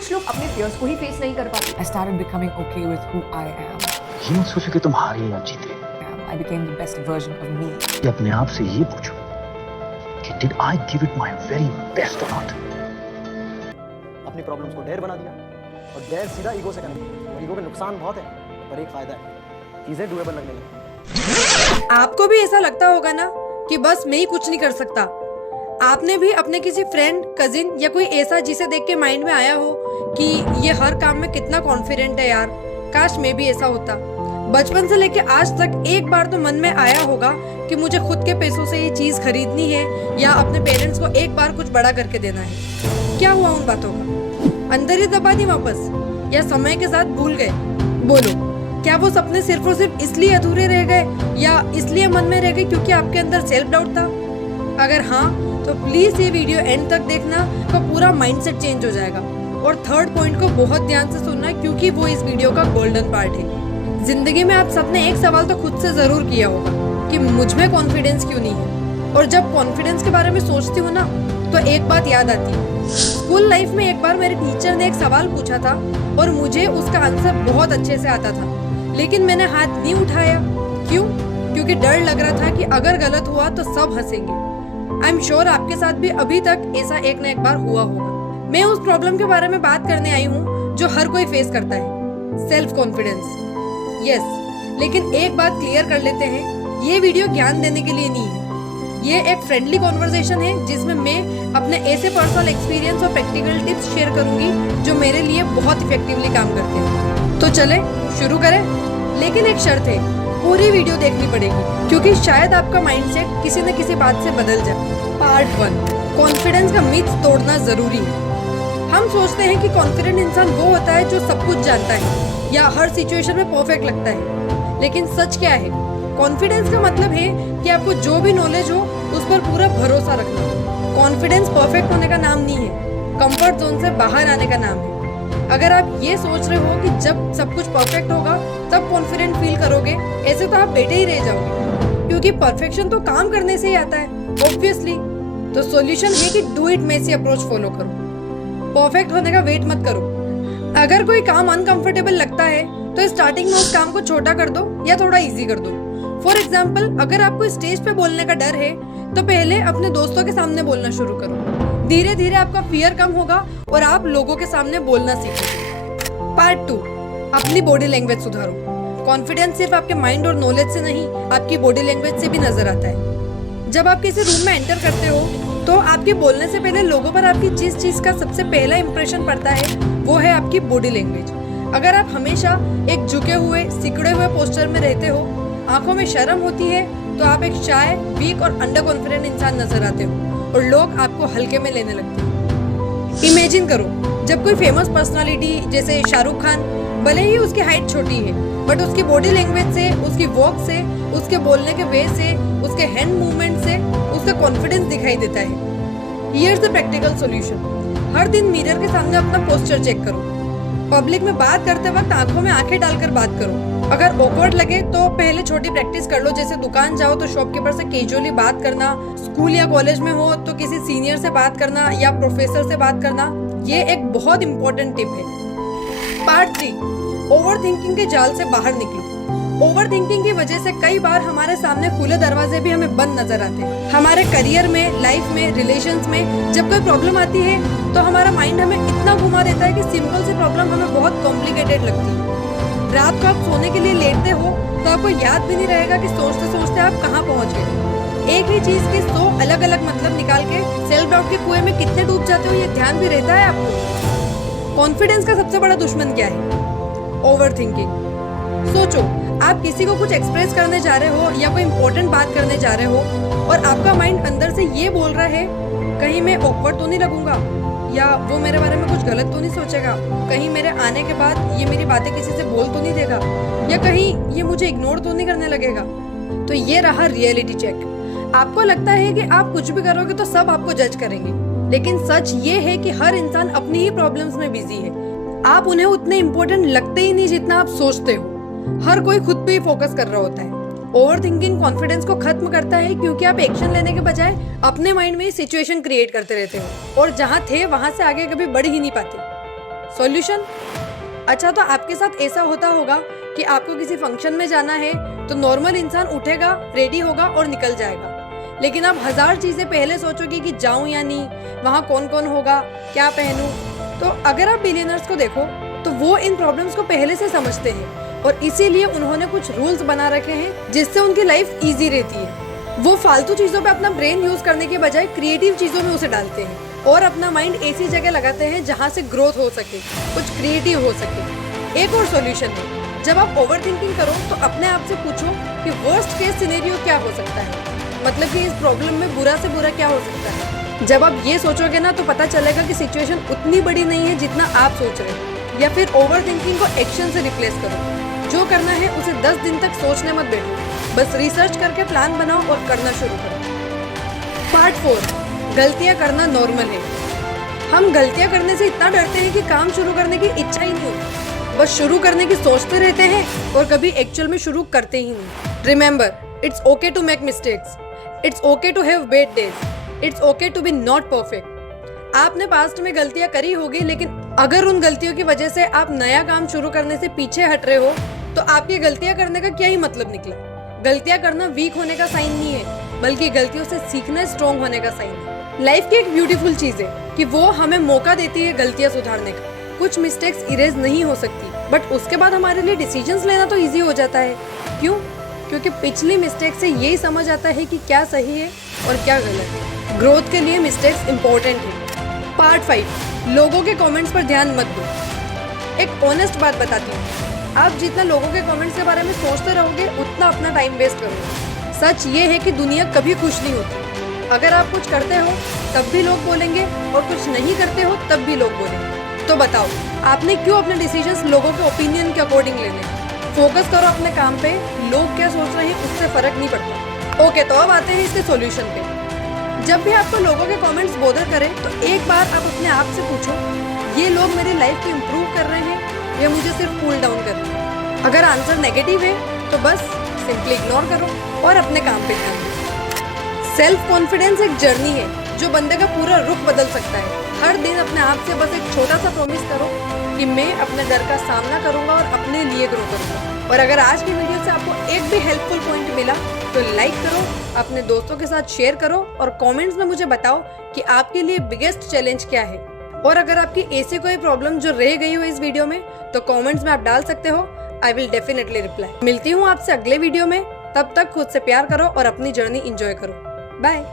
कुछ लोग अपने फियर्स को ही फेस नहीं कर पाते। I started becoming okay with who I am. ये मत सोचो कि तुम हारे या जीते। I became the best version of me. ये अपने आप से ये पूछो कि did I give it my very best or not? अपनी प्रॉब्लम्स को डेयर बना दिया और डेयर सीधा ईगो से कनेक्ट है और ईगो के नुकसान बहुत है पर एक फायदा है, चीजें डूएबल लगने लगी। आपको भी ऐसा लगता होगा ना कि बस मैं ही कुछ नहीं कर सकता। आपने भी अपने किसी फ्रेंड, कजिन या कोई ऐसा जिसे देख के माइंड में आया हो कि ये हर काम में कितना कॉन्फिडेंट है यार, काश मैं भी ऐसा होता। बचपन से लेके आज तक एक बार तो मन में आया होगा कि मुझे खुद के पैसों से ये चीज खरीदनी है या अपने पेरेंट्स को एक बार कुछ बड़ा करके देना है। क्या हुआ उन बातों का? अंदर ही दबा दी वापस या समय के साथ भूल गए? बोलो, क्या वो सपने सिर्फ और सिर्फ इसलिए अधूरे रह गए या इसलिए मन में रह गए क्योंकि आपके अंदर सेल्फ डाउट था? अगर हाँ, तो प्लीज ये वीडियो एंड तक देखना, तो पूरा माइंडसेट चेंज हो जाएगा। और थर्ड पॉइंट को बहुत ध्यान से सुनना क्योंकि वो इस वीडियो का गोल्डन पार्ट है। जिंदगी में आप सबने एक सवाल तो खुद से जरूर किया होगा कि मुझ में कॉन्फिडेंस क्यों नहीं है। और जब कॉन्फिडेंस के बारे में सोचती हूँ ना, तो एक बात याद आती है। स्कूल लाइफ में एक बार मेरे टीचर ने एक सवाल पूछा था और मुझे उसका आंसर बहुत अच्छे से आता था, लेकिन मैंने हाथ नहीं उठाया। क्यों? क्योंकि डर लग रहा था कि अगर गलत हुआ तो सब हंसेंगे। आई एम श्योर आपके साथ भी अभी तक ऐसा एक न एक बार हुआ होगा। मैं उस प्रॉब्लम के बारे में बात करने आई हूँ जो हर कोई फेस करता है, सेल्फ कॉन्फिडेंस। यस, लेकिन एक बात क्लियर कर लेते हैं, ये वीडियो ज्ञान देने के लिए नहीं है। ये एक फ्रेंडली कॉन्वर्सेशन है जिसमें मैं अपने ऐसे पर्सनल एक्सपीरियंस और प्रैक्टिकल टिप्स शेयर करूंगी जो मेरे लिए बहुत इफेक्टिवली काम करते हैं। तो चले शुरू करें, लेकिन एक शर्त है, पूरी वीडियो देखनी पड़ेगी क्योंकि शायद आपका माइंडसेट किसी न किसी बात से बदल जाए। पार्ट 1, कॉन्फिडेंस का मिथ तोड़ना जरूरी है। हम सोचते हैं कि कॉन्फिडेंट इंसान वो होता है जो सब कुछ जानता है या हर सिचुएशन में परफेक्ट लगता है, लेकिन सच क्या है? कॉन्फिडेंस का मतलब है कि आपको जो भी नॉलेज हो उस पर पूरा भरोसा रखना। कॉन्फिडेंस परफेक्ट होने का नाम नहीं है, कंफर्ट जोन से बाहर आने का नाम है। अगर आप ये सोच रहे हो कि जब सब कुछ परफेक्ट होगा तब कॉन्फिडेंट फील करोगे, ऐसे तो आप बैठे ही रह जाओगे, क्योंकि परफेक्शन तो काम करने से ही आता है ऑब्वियसली। तो सॉल्यूशन है कि do it messy approach follow करो। परफेक्ट होने का वेट मत करो। अगर कोई काम अनकंफर्टेबल लगता है तो स्टार्टिंग में उस काम को छोटा कर दो या थोड़ा इजी कर दो। फॉर एग्जाम्पल, अगर आपको स्टेज पे बोलने का डर है तो पहले अपने दोस्तों के सामने बोलना शुरू करो। धीरे धीरे आपका फियर कम होगा और आप लोगों के सामने बोलना सीखोगे। पार्ट 2, अपनी बॉडी लैंग्वेज सुधारो। कॉन्फिडेंस सिर्फ आपके माइंड और नॉलेज से नहीं, आपकी बॉडी लैंग्वेज से भी नजर आता है। जब आप किसी रूम में एंटर करते हो तो आपके बोलने से पहले लोगों पर आपकी जिस चीज का सबसे पहला इंप्रेशन पड़ता है वो है आपकी बॉडी लैंग्वेज। अगर आप हमेशा एक झुके हुए, सिकुड़े हुए पोस्चर में रहते हो, आंखों में शर्म होती है, तो आप एक शाय, वीक और अंडर कॉन्फिडेंट इंसान नजर आते हो और लोग आपको हल्के में लेने लगते हैं। इमेजिन करो, जब कोई फेमस पर्सनालिटी जैसे शाहरुख खान, भले ही उसकी हाइट छोटी है बट उसकी बॉडी लैंग्वेज से, उसकी वॉक से, उसके बोलने के वे से, उसके हैंड मूवमेंट से उसका कॉन्फिडेंस दिखाई देता है। Here's the practical solution. हर दिन मिरर के सामने अपना पोस्चर चेक करो। पब्लिक में बात करते वक्त आंखों में आंखें डालकर बात करो। अगर ऑकवर्ड लगे तो पहले छोटी प्रैक्टिस कर लो, जैसे दुकान जाओ तो शॉपकीपर से कैजुअली बात करना, स्कूल या कॉलेज में हो तो किसी सीनियर से बात करना या प्रोफेसर से बात करना। ये एक बहुत इंपॉर्टेंट टिप है। पार्ट 3, ओवरथिंकिंग के जाल से बाहर निकलो। ओवरथिंकिंग की वजह से कई बार हमारे सामने खुले दरवाजे भी हमें बंद नजर आते हैं। हमारे करियर में, लाइफ में, रिलेशंस में जब कोई प्रॉब्लम आती है तो हमारा माइंड हमें इतना घुमा देता है कि सिंपल सी प्रॉब्लम हमें बहुत कॉम्प्लिकेटेड लगती है। रात को आप सोने के लिए लेटते हो तो आपको याद भी नहीं रहेगा कि सोचते सोचते आप कहाँ पहुँच गए। एक ही चीज के 100 अलग अलग मतलब निकाल के सेल्फ डाउट के कुएं में कितने डूब जाते हो, ये ध्यान भी रहता है आपको? कॉन्फिडेंस का सबसे बड़ा दुश्मन क्या है? ओवरथिंकिंग। सोचो, आप किसी को कुछ एक्सप्रेस करने जा रहे हो या कोई इंपॉर्टेंट बात करने जा रहे हो और आपका माइंड अंदर से ये बोल रहा है, कहीं मैं ऑकवर्ड तो नहीं लगूंगा, या वो मेरे बारे में कुछ गलत तो नहीं सोचेगा, कहीं मेरे आने के बाद ये मेरी बातें किसी से बोल तो नहीं देगा, या कहीं ये मुझे इग्नोर तो नहीं करने लगेगा। तो ये रहा रियलिटी चेक। आपको लगता है कि आप कुछ भी करोगे तो सब आपको जज करेंगे, लेकिन सच ये है कि हर इंसान अपनी ही प्रॉब्लम्स में बिजी है। आप उन्हें उतने इम्पोर्टेंट लगते ही नहीं जितना आप सोचते हो। हर कोई खुद पे ही फोकस कर रहा होता है। ओवरथिंकिंग कॉन्फिडेंस को खत्म करता है क्योंकि आप एक्शन लेने के बजाय अपने माइंड में सिचुएशन क्रिएट करते रहते हो और जहाँ थे वहां से आगे कभी बढ़ ही नहीं पाते। सॉल्यूशन? अच्छा, तो आपके साथ ऐसा होता होगा कि आपको किसी फंक्शन में जाना है तो नॉर्मल इंसान उठेगा, रेडी होगा और निकल जाएगा, लेकिन आप 1000 चीजें पहले सोचोगे कि जाऊं या नहीं, वहां कौन कौन होगा, क्या पहनूं। तो अगर आप बिलियनर्स को देखो तो वो इन प्रॉब्लम्स को पहले से समझते हैं और इसीलिए उन्होंने कुछ रूल्स बना रखे हैं जिससे उनकी लाइफ इजी रहती है। वो फालतू चीजों पे अपना ब्रेन यूज करने के बजाय क्रिएटिव चीजों में उसे डालते हैं और अपना माइंड ऐसी जगह लगाते हैं जहाँ से ग्रोथ हो सके, कुछ क्रिएटिव हो सके। एक और सॉल्यूशन है, जब आप ओवर थिंकिंग करो तो अपने आप से पूछो कि वर्स्ट केस सिनेरियो क्या हो सकता है, मतलब कि इस प्रॉब्लम में बुरा से बुरा क्या हो सकता है। जब आप ये सोचोगे ना तो पता चलेगा कि सिचुएशन उतनी बड़ी नहीं है जितना आप सोच रहे हैं। या फिर ओवर थिंकिंग को एक्शन से रिप्लेस करो। जो करना है उसे 10 दिन तक सोचने मत बैठो, बस रिसर्च करके प्लान बनाओ और करना शुरू करो। पार्ट 4, गलतियां करना नॉर्मल है। हम गलतियां करने से इतना डरते हैं कि काम शुरू करने की इच्छा ही नहीं होती, बस शुरू करने की सोचते रहते हैं और कभी एक्चुअल में शुरू करते ही नहीं। Remember, it's okay to make mistakes, it's okay to have bad days, it's okay to be not perfect. आपने पास्ट में गलतियां करी होगी, लेकिन अगर उन गलतियों की वजह से आप नया काम शुरू करने से पीछे हट रहे हो तो आपकी गलतियां करने का क्या ही मतलब निकला। गलतियां करना वीक होने का साइन नहीं है, बल्कि गलतियों से सीखना स्ट्रॉन्ग होने का साइन है। लाइफ की एक ब्यूटीफुल चीज है कि वो हमें मौका देती है गलतियां सुधारने का। कुछ मिस्टेक्स इरेज नहीं हो सकती, बट उसके बाद हमारे लिए डिसीजंस लेना तो इजी हो जाता है। क्यों? क्योंकि पिछली मिस्टेक से यही समझ आता है कि क्या सही है और क्या गलत है। ग्रोथ के लिए मिस्टेक्स इंपॉर्टेंट है। पार्ट 5, लोगों के कमेंट्स पर ध्यान मत दो। एक ऑनेस्ट बात बताती हूँ, आप जितना लोगों के कमेंट्स के बारे में सोचते रहोगे उतना अपना टाइम वेस्ट करोगे। सच ये है कि दुनिया कभी खुश नहीं होती। अगर आप कुछ करते हो तब भी लोग बोलेंगे और कुछ नहीं करते हो तब भी लोग बोलेंगे। तो बताओ, आपने क्यों अपने डिसीजंस लोगों के ओपिनियन के अकॉर्डिंग लेने? फोकस करो अपने काम पे, लोग क्या सोच रहे हैं उससे फर्क नहीं पड़ता। ओके, तो अब आते हैं इसके सॉल्यूशन पे। जब भी आपको लोगों के कमेंट्स बोदर करें तो एक बार आप अपने आप से पूछो, ये लोग मेरी लाइफ को इम्प्रूव कर रहे हैं या मुझे सिर्फ कूल डाउन कर रहे हैं? अगर आंसर नेगेटिव है तो बस सिंपली इग्नोर करो और अपने काम पे ध्यान दो। सेल्फ कॉन्फिडेंस एक जर्नी है जो बंदे का पूरा रुख बदल सकता है। हर दिन अपने आप से बस एक छोटा सा प्रॉमिस करो कि मैं अपने डर का सामना करूंगा और अपने लिए ग्रो करूंगा। और अगर आज की वीडियो से आपको एक भी हेल्पफुल पॉइंट मिला तो लाइक करो, अपने दोस्तों के साथ शेयर करो और कमेंट्स में मुझे बताओ कि आपके लिए बिगेस्ट चैलेंज क्या है। और अगर आपकी ऐसी कोई प्रॉब्लम जो रह गई हो इस वीडियो में तो कमेंट्स में आप डाल सकते हो। I will definitely reply. मिलती हूँ आपसे अगले वीडियो में, तब तक खुद से प्यार करो और अपनी जर्नी एंजॉय करो। बाय।